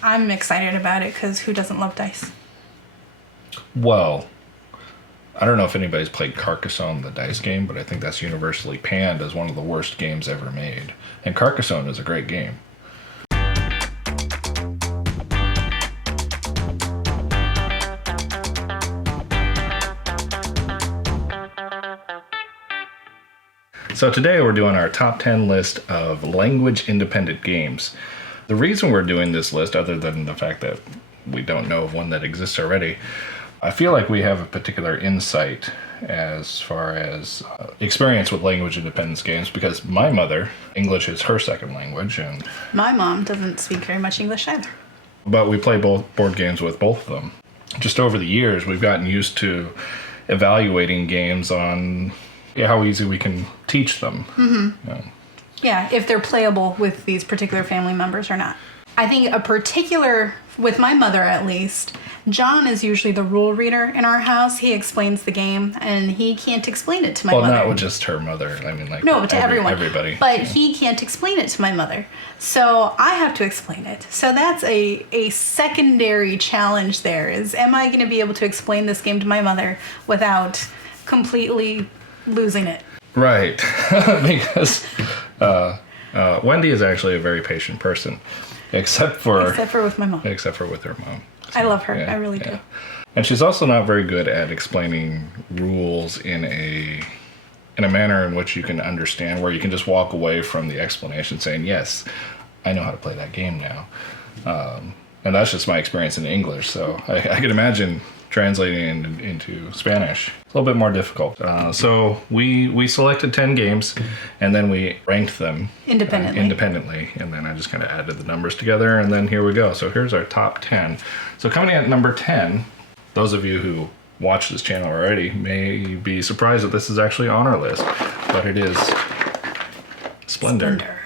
I'm excited about it because who doesn't love dice? Well, I don't know if anybody's played Carcassonne, the dice game, but I think that's universally panned as one of the worst games ever made. And Carcassonne is a great game. So today we're doing our top 10 list of language-independent games. The reason we're doing this list, other than the fact that we don't know of one that exists already, I feel like we have a particular insight as far as experience with language independence games, because my mother, English is her second language, and My mom doesn't speak very much English either. but we play both board games with both of them. Just over the years, we've gotten used to evaluating games on how easy we can teach them. Mm-hmm. Yeah, if they're playable with these particular family members or not. I think with my mother at least, John is usually the rule reader in our house. He explains the game, and he can't explain it to my mother. Well, not with just her mother. I mean, like, no, to everyone. Everybody. But he can't explain it to my mother. So I have to explain it. So that's a secondary challenge there is, am I going to be able to explain this game to my mother without completely losing it? Right. Because Wendy is actually a very patient person. Except for with my mom. Except for with her mom. So, I love her. yeah, I really do. And she's also not very good at explaining rules in a manner in which you can understand, where you can just walk away from the explanation saying, yes, I know how to play that game now. And that's just my experience in English. So I can imagine translating into Spanish. It's a little bit more difficult. So we selected 10 games, and then we ranked them independently, and then I just kind of added the numbers together, and then here we go. So here's our top 10. So coming in at number 10, those of you who watch this channel already may be surprised that this is actually on our list, but it is Splendor.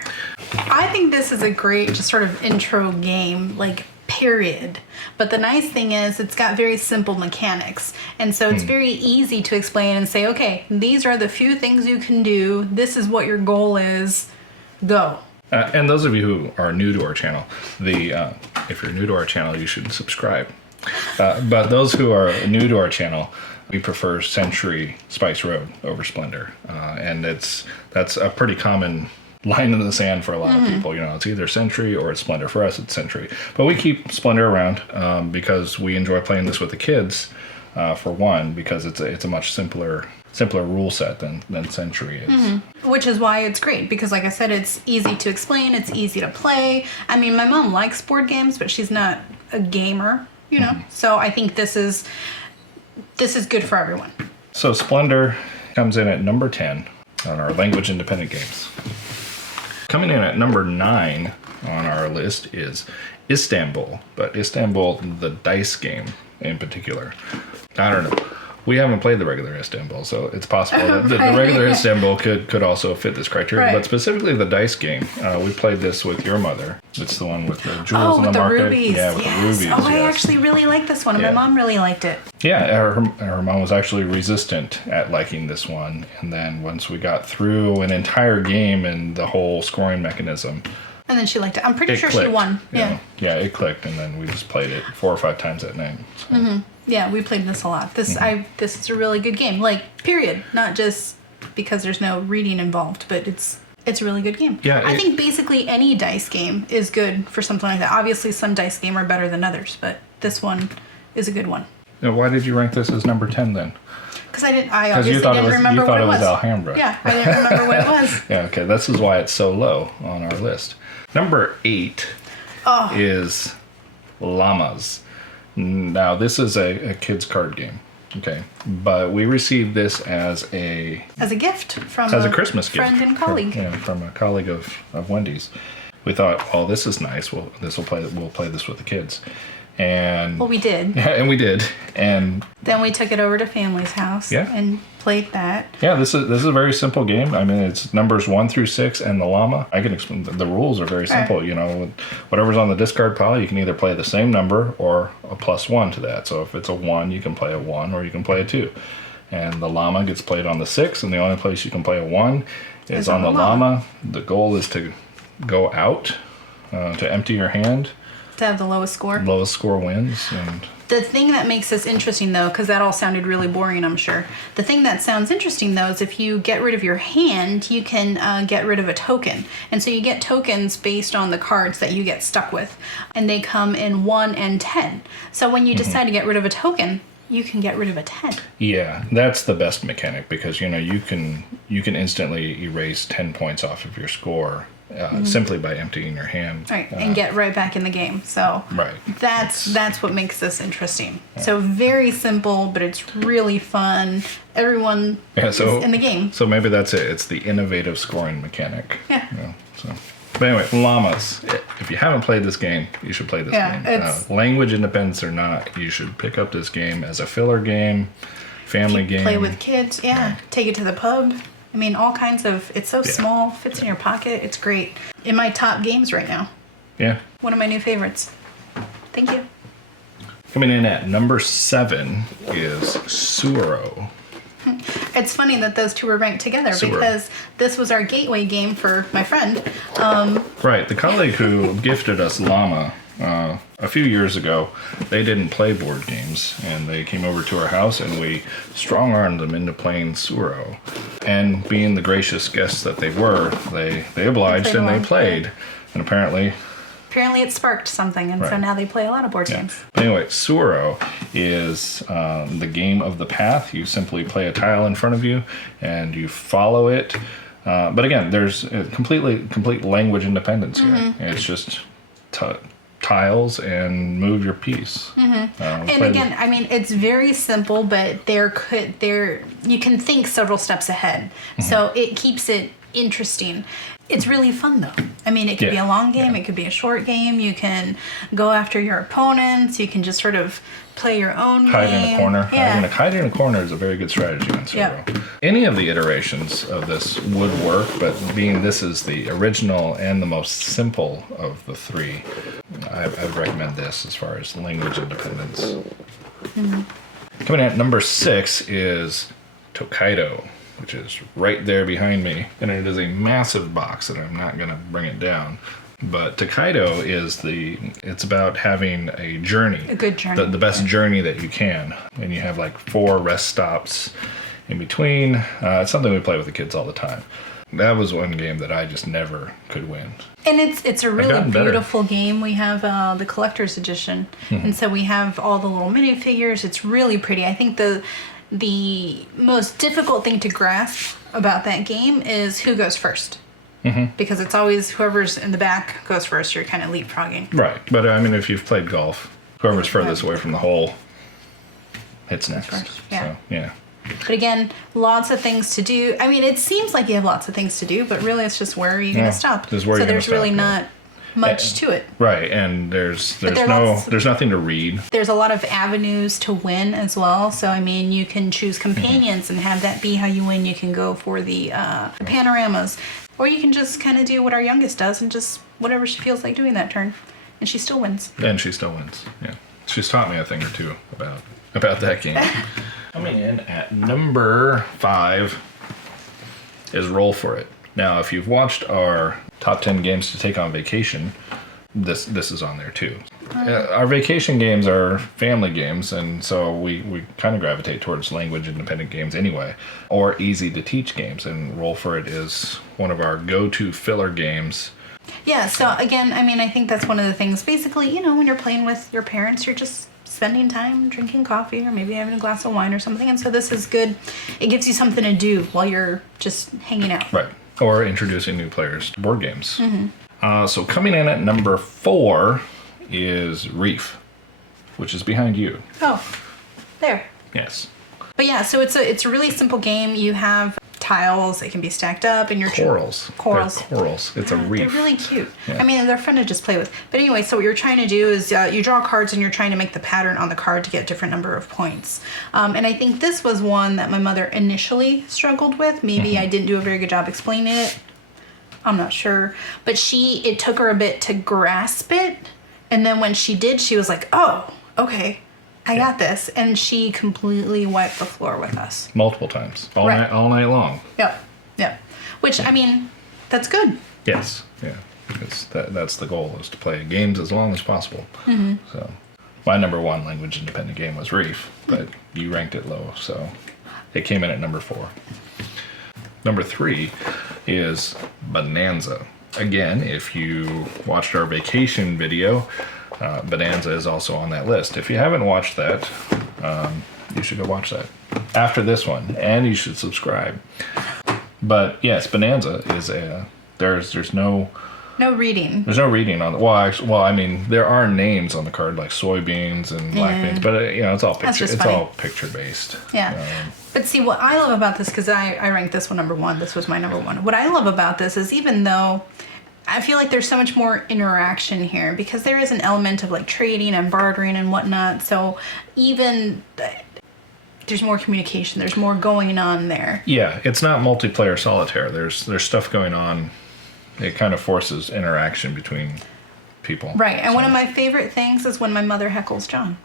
I think this is a great just sort of intro game, like, period. But the nice thing is it's got very simple mechanics, and so it's very easy to explain and say, okay, these are the few things you can do, this is what your goal is, go. And those of you who are new to our channel, if you're new to our channel, you should subscribe. But those who are new to our channel, we prefer Century Spice Road over Splendor, and that's a pretty common line in the sand for a lot of people. You know, it's either Century or it's Splendor. For us, it's Century. But we keep Splendor around because we enjoy playing this with the kids, for one, because it's a much simpler rule set than Century is. Which is why it's great, because like I said, it's easy to explain, it's easy to play. I mean, my mom likes board games, but she's not a gamer, you know? So I think this is good for everyone. So Splendor comes in at number 10 on our language independent games. Coming in at number 9 on our list is Istanbul, but Istanbul, the dice game in particular. I don't know. We haven't played the regular Istanbul, so it's possible that the regular Istanbul could also fit this criteria. Right. But specifically the dice game, we played this with your mother. It's the one with the jewels in the market. Rubies. Yeah, with the rubies. Oh, I actually really like this one. Yeah. My mom really liked it. Yeah, her mom was actually resistant at liking this one. And then once we got through an entire game and the whole scoring mechanism, and then she liked it. I'm pretty sure clicked, she won. Yeah. Yeah, it clicked, and then we just played it 4 or 5 times that night. So. Yeah, we played this a lot. This is a really good game. Like, period. Not just because there's no reading involved, but it's a really good game. Yeah, I think basically any dice game is good for something like that. Obviously, some dice game are better than others, but this one is a good one. Now, why did you rank this as number 10 then? Because I obviously didn't remember what it was. You thought it was Alhambra. Yeah, I didn't remember what it was. Yeah, okay. This is why it's so low on our list. Number 8 is Llamas. Now, this is a kid's card game, okay? But we received this as a gift from a Christmas friend gift. And colleague. From a colleague of Wendy's. We thought, well, this is nice. We'll play this with the kids. And we did. Yeah, and we did. And then we took it over to family's house and played that. Yeah, this is a very simple game. I mean, it's numbers 1 through 6 and the llama. I can explain. The rules are very simple. Right. You know, whatever's on the discard pile, you can either play the same number or a +1 to that. So if it's a 1, you can play a 1 or you can play a 2. And the llama gets played on the 6, and the only place you can play a 1 is on the llama. The goal is to go out, to empty your hand To have the lowest score. Lowest score wins. And The thing that makes this interesting, though, because that all sounded really boring, I'm sure. The thing that sounds interesting, though, is if you get rid of your hand, you can get rid of a token. And so you get tokens based on the cards that you get stuck with. And they come in 1 and 10. So when you decide to get rid of a token, you can get rid of a 10. yeah, that's the best mechanic because, you know, you can instantly erase 10 points off of your score simply by emptying your hand. Right, and get right back in the game. So Right. that's what makes this interesting. So very simple, but it's really fun. Everyone is in the game. So maybe that's it. It's the innovative scoring mechanic. Yeah. You know, so. But anyway, Llamas. If you haven't played this game, you should play this game. Language independence or not, you should pick up this game as a filler game, family game. Play with kids, Take it to the pub. I mean, all kinds of... It's so small, fits in your pocket. It's great. In my top games right now. Yeah. One of my new favorites. Thank you. Coming in at number 7 is Soro. It's funny that those two were ranked together because this was our gateway game for my friend. Right. The colleague who gifted us Llama a few years ago, they didn't play board games, and they came over to our house, and we strong-armed them into playing Soro. And being the gracious guests that they were, they obliged and they played. And apparently it sparked something, and so now they play a lot of board games. But anyway, Soro is the game of the path. You simply play a tile in front of you, and you follow it. But again, there's complete language independence here. It's just tiles and move your piece. And again, I mean, it's very simple, but you can think several steps ahead. So it keeps it interesting. It's really fun, though. I mean, it could be a long game. It could be a short game. You can go after your opponents. You can just sort of play your own hide game. in a corner. Yeah. Hide in a corner is a very good strategy on Soro. Any of the iterations of this would work, but being this is the original and the most simple of the three, I'd recommend this as far as language independence. Coming at number 6 is Tokaido, which is right there behind me. And it is a massive box that I'm not going to bring it down. But Tokaido it's about having a journey. A good journey. The best journey that you can. And you have like 4 rest stops in between. It's something we play with the kids all the time. That was one game that I just never could win. And it's a really beautiful game. We have the collector's edition. And so we have all the little minifigures. It's really pretty. I think the most difficult thing to grasp about that game is who goes first. Because it's always whoever's in the back goes first. You're kind of leapfrogging. Right. But I mean, if you've played golf, whoever's furthest away from the hole hits next. Yeah. So, yeah. But again, lots of things to do. I mean, it seems like you have lots of things to do, but really it's just where are you going to stop? So there's really not much to it. Right, and there's nothing to read. There's a lot of avenues to win as well. So I mean, you can choose companions and have that be how you win. You can go for the panoramas, or you can just kind of do what our youngest does and just whatever she feels like doing that turn, and she still wins. And she still wins. Yeah, she's taught me a thing or two about that game. Coming in at number 5 is Roll For It. Now, if you've watched our top 10 games to take on vacation, this is on there too. Our vacation games are family games, and so we kind of gravitate towards language independent games anyway, or easy to teach games, and Roll For It is one of our go-to filler games. Yeah, so again, I mean, I think that's one of the things. Basically, when you're playing with your parents, you're just spending time drinking coffee or maybe having a glass of wine or something, and so this is good. It gives you something to do while you're just hanging out. Right. Or introducing new players to board games. So coming in at number 4 is Reef, which is behind you. Oh, there. Yes. But yeah, so it's a really simple game. You have tiles. They can be stacked up, and your corals. Corals. They're corals. It's a reef. They're really cute. Yeah. I mean, they're fun to just play with. But anyway, so what you're trying to do is you draw cards, and you're trying to make the pattern on the card to get a different number of points. And I think this was one that my mother initially struggled with. Maybe I didn't do a very good job explaining it. I'm not sure. But it took her a bit to grasp it. And then when she did, she was like, oh, okay. I got this. And she completely wiped the floor with us. Multiple times. All night long. Yep. Which, I mean, that's good. Yes. Yeah. Because that's the goal, is to play games as long as possible. So my number 1 language independent game was Reef, but you ranked it low, so it came in at number 4. Number 3 is Bonanza. Again, if you watched our vacation video, Bonanza is also on that list. If you haven't watched that, you should go watch that after this one, and you should subscribe. But yes, Bonanza is there's no reading. There's no reading on the well, I mean, there are names on the card like soybeans and black beans, but it's all picture. It's all picture based. Yeah. But see, what I love about this, because I ranked this one number 1. This was my number 1. What I love about this is, even though I feel like there's so much more interaction here, because there is an element of like trading and bartering and whatnot. So even there's more communication. There's more going on there. Yeah, it's not multiplayer solitaire. There's stuff going on. It kind of forces interaction between people. Right. And one of my favorite things is when my mother heckles John,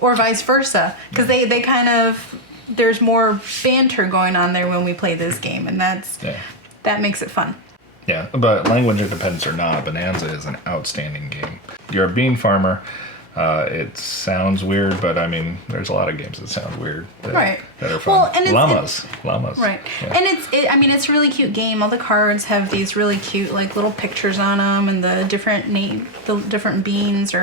or vice versa, because they kind of, there's more banter going on there when we play this game, and that makes it fun. Yeah, but language independence or not, Bonanza is an outstanding game. You're a bean farmer. It sounds weird, but I mean, there's a lot of games that sound weird. That are fun. Well, and Llamas. Right. Yeah. And it's a really cute game. All the cards have these really cute, like, little pictures on them, and the different beans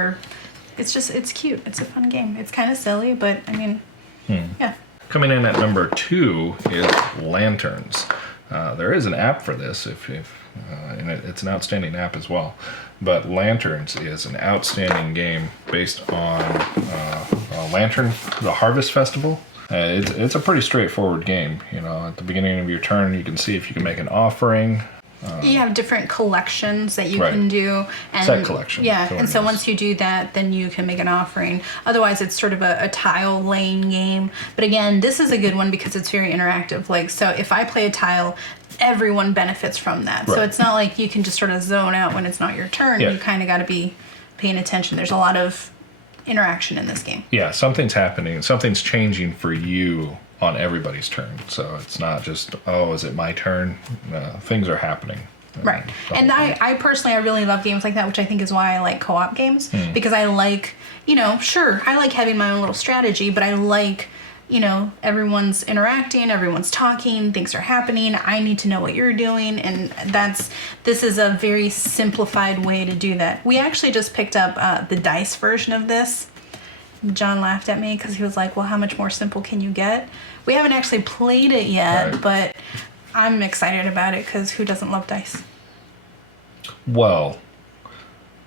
it's cute. It's a fun game. It's kind of silly, but I mean, yeah. Coming in at number 2 is Lanterns. There is an app for this, and it's an outstanding app as well. But Lanterns is an outstanding game based on Lantern, the Harvest Festival. It's a pretty straightforward game. At the beginning of your turn, you can see if you can make an offering. You have different collections that you can do. And set collection. Yeah, and so once you do that, then you can make an offering. Otherwise, it's sort of a tile laying game. But again, this is a good one because it's very interactive. Like, so if I play a tile, everyone benefits from that. Right. So it's not like you can just sort of zone out when it's not your turn. Yeah. You kind of got to be paying attention. There's a lot of interaction in this game. Yeah, something's happening. Something's changing for you on everybody's turn. So it's not just, is it my turn? Things are happening. Right. And I personally, I really love games like that, which I think is why I like co-op games. Because I like, I like having my own little strategy, but I like, everyone's interacting, everyone's talking, things are happening. I need to know what you're doing. And this is a very simplified way to do that. We actually just picked up the dice version of this. John laughed at me because he was like, well, how much more simple can you get? We haven't actually played it yet, but I'm excited about it because who doesn't love dice? Well,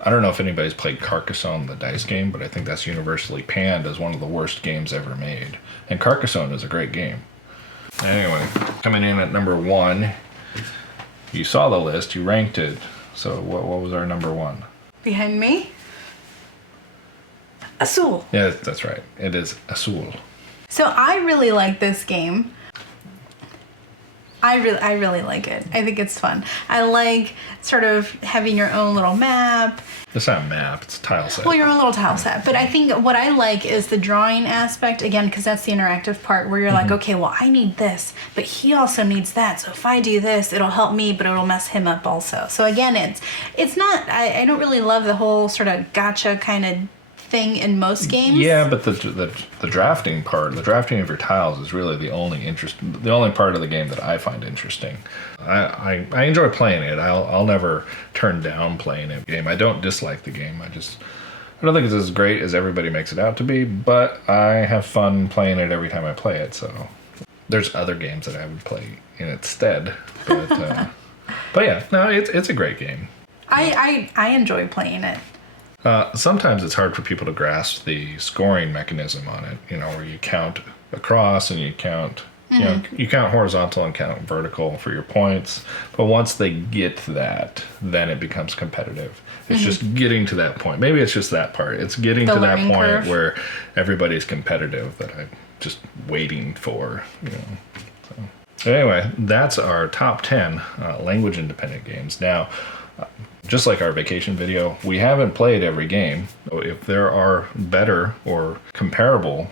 I don't know if anybody's played Carcassonne, the dice game, but I think that's universally panned as one of the worst games ever made. And Carcassonne is a great game. Anyway, coming in at number 1, you saw the list, you ranked it. So what was our number 1? Behind me? Azul. Yeah, that's right. It is Azul. So I really like this game. I really like it. I think it's fun. I like sort of having your own little map. It's not a map, it's a tile set. Well, your own little tile set. But I think what I like is the drawing aspect, again, because that's the interactive part where you're like, okay, well, I need this, but he also needs that. So if I do this, it'll help me, but it'll mess him up also. So again, it's not, I don't really love the whole sort of gotcha kind of thing in most games. Yeah, but the drafting part, the drafting of your tiles is really the only part of the game that I find interesting. I enjoy playing it. I'll never turn down playing a game. I don't dislike the game. I don't think it's as great as everybody makes it out to be, but I have fun playing it every time I play it. So there's other games that I would play in its stead, but yeah, no, it's a great game. I enjoy playing it. Sometimes it's hard for people to grasp the scoring mechanism on it, where you count across and you count, you count horizontal and count vertical for your points. But once they get to that, then it becomes competitive. It's just getting to that point. Maybe it's just that part. It's getting to that point curve where everybody's competitive that I'm just waiting for, So anyway, that's our top 10 language independent games. Now, just like our vacation video, we haven't played every game. So if there are better or comparable,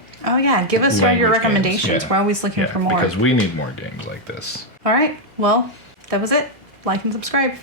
give us your recommendations. We're always looking for more. Because we need more games like this. All right. Well, that was it. Like and subscribe.